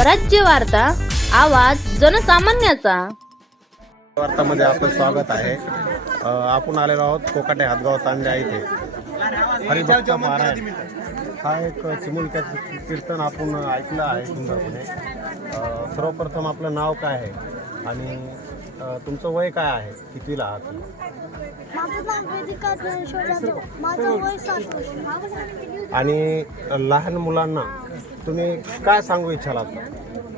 स्वराज्य वार्ता आवाज जनसामान्याचा. वार्तामध्ये आपलं स्वागत आहे. आपण आलेलो आहोत कोकाटे हातगाव तांड्या इथे. हरिभक्त पारायण हा एक चिमुलक्याचं कीर्तन आपण ऐकलं आहे सुंदरपणे. सर्वप्रथम आपलं नाव काय आहे? आणि तुमचं वय काय आहे? कितवीला आहात तुम्ही? आणि लहान मुलांना? तुम्ही काय सांगू इच्छाल? आता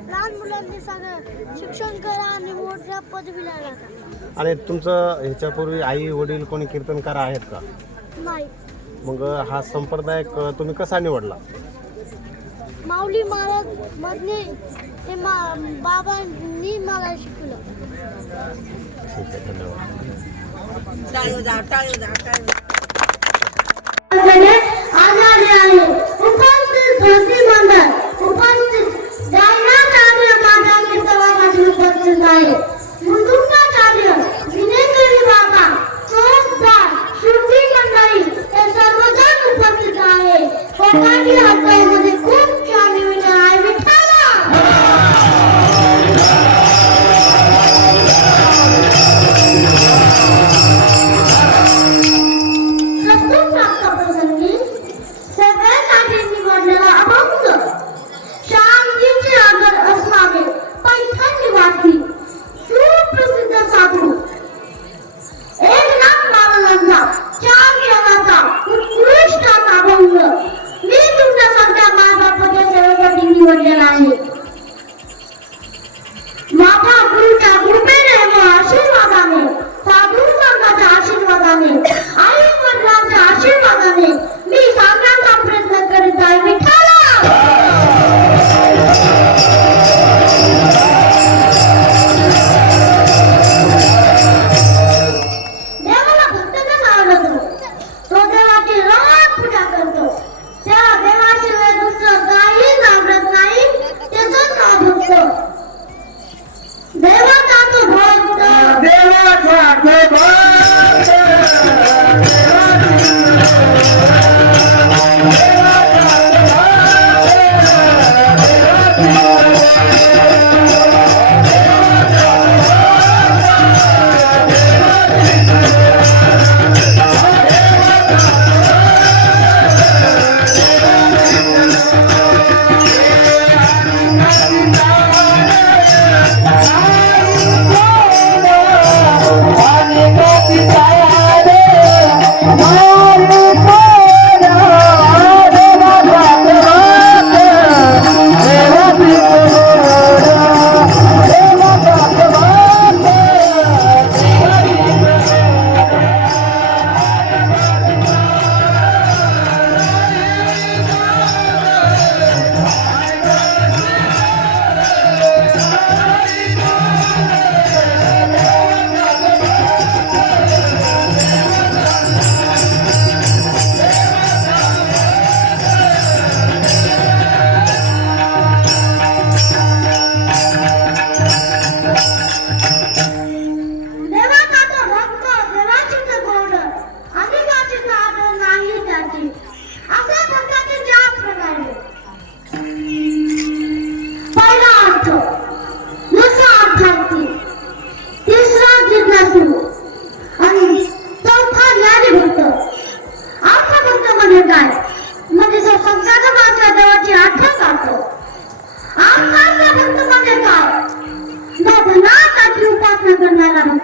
लहान मुलांनी सगळं शिक्षण करा आणि मोठ्या पदवीला लागा आणि तुमचं ह्याच्यापूर्वी आई वडील कोणी कीर्तनकार आहेत का? नाही. मग हा संप्रदाय क- तुम्ही कसा निवडला? माऊली महाराज मधले ते मा बाबांनी मला शिकवलं. ठीक आहे धन्यवाद.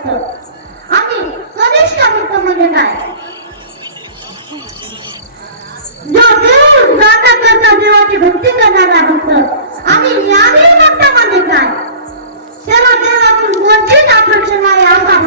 शकतो आणि कनिष्ठ म्हणजे काय? जो देव जाता करता देवाची भक्ती करणारा भक्त. आणि यावेळी भक्त म्हणजे काय? त्याला देवातून वंचित आकर्षण आहे असा